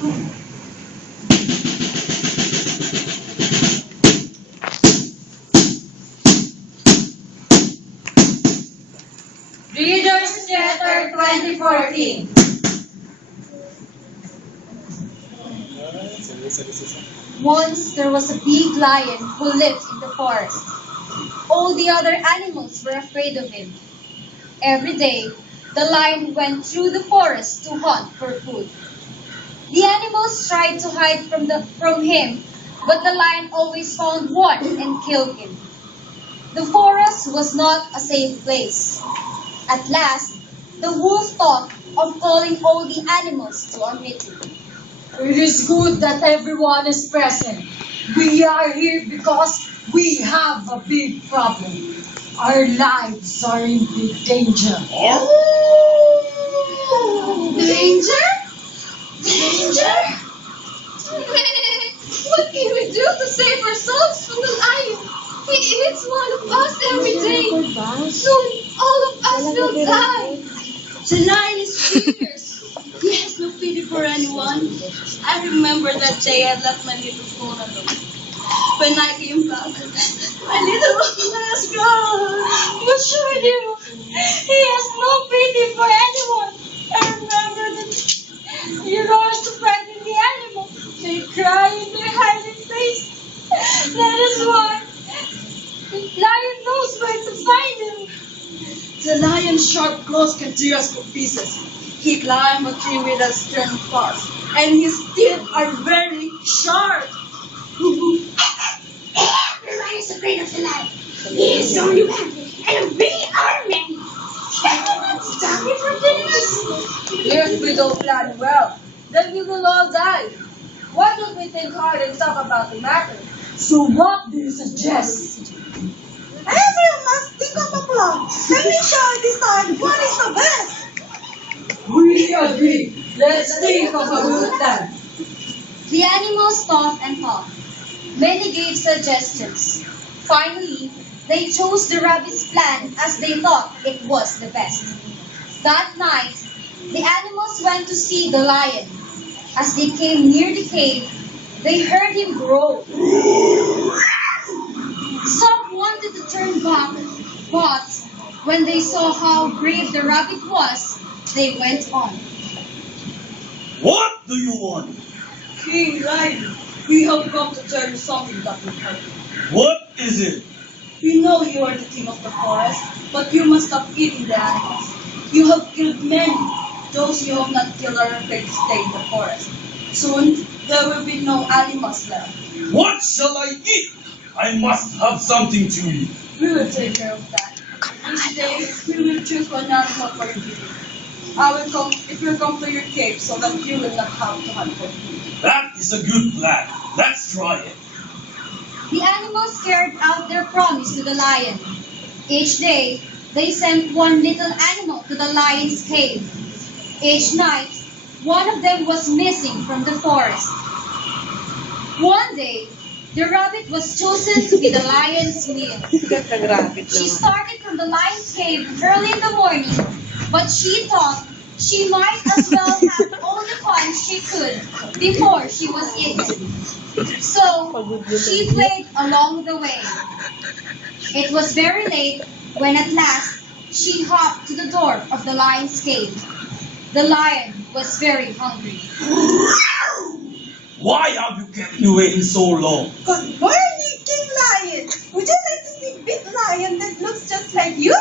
Reader's Theater 2014. Once there was a big lion who lived in the forest. All the other animals were afraid of him. Every day, the lion went through the forest to hunt for food. The animals tried to hide from him, but the lion always found one and killed him. The forest was not a safe place. At last, the wolf thought of calling all the animals to a meeting. It is good that everyone is present. We are here because we have a big problem. Our lives are in big danger. Danger? Danger? What can we do to save ourselves from the lion? He eats one of us every day. Soon, all of us will die. The lion is fierce. He has no pity for anyone. I remember that day I left my little phone alone. When I came back, my little one was gone. What should we do? He has no pity for anyone. I remember that you rushed to frighten the animals. They cry in their hiding place. That is why the lion knows where to find him. The lion's sharp claws can tear us to pieces. He climbed a tree with a stern paws, and his teeth are very sharp. The lion is afraid of the lion. He is only one, and we are many. Can we not stop him from doing this? If we don't plan well, then we will all die. Why don't we think hard and talk about the matter? So what do you suggest? Everyone must think of a plan. Then we shall decide what is the best. We agree. Let's think of a good plan. The animals thought and thought. Many gave suggestions. Finally, they chose the rabbit's plan as they thought it was the best. That night, the animals went to see the lion. As they came near the cave, they heard him growl. Some wanted to turn back, but when they saw how brave the rabbit was, they went on. What do you want? King Lion, we have come to tell you something that will help you. What is it? We know you are the king of the forest, but you must stop eating the animals. You have killed many. Those you have not killed are afraid to stay in the forest. Soon, there will be no animals left. What shall I eat? I must have something to eat. We will take care of that. Each day, we will choose one animal for you to eat. It will come to your cave so that you will not have to hunt for food. That is a good plan. Let's try it. The animals carried out their promise to the lion. Each day, they sent one little animal to the lion's cave. Each night, one of them was missing from the forest. One day, the rabbit was chosen to be the lion's meal. She started from the lion's cave early in the morning, but she thought she might as well have all the fun she could before she was eaten. So, she played along the way. It was very late when at last she hopped to the door of the lion's cave. The lion was very hungry. Why have you kept me waiting so long? Good morning, King Lion. Would you like to see Big Lion that looks just like you?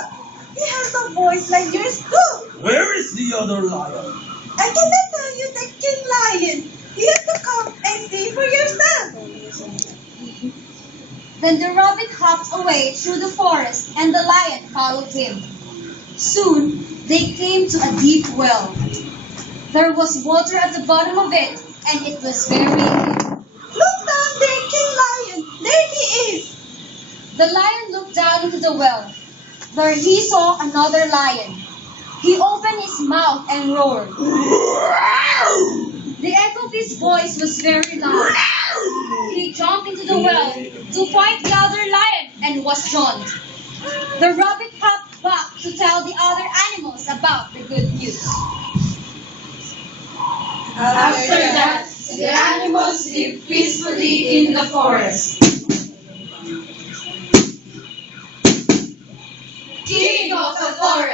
He has a voice like yours too. Where is the other lion? I cannot tell you the King Lion. You have to come and see for yourself. Then the rabbit hopped away through the forest and the lion followed him. Soon they came to a deep well. There was water at the bottom of it and it was very clear. Look down there, King Lion. There he is. The lion looked down into the well. There he saw another lion. He opened his mouth and roared. The echo of his voice was very loud. He jumped into the well to find the other lion and was drowned. The rabbit hopped back to tell the other animals about the good news. After that, the animals live peacefully in the forest. King of the forest.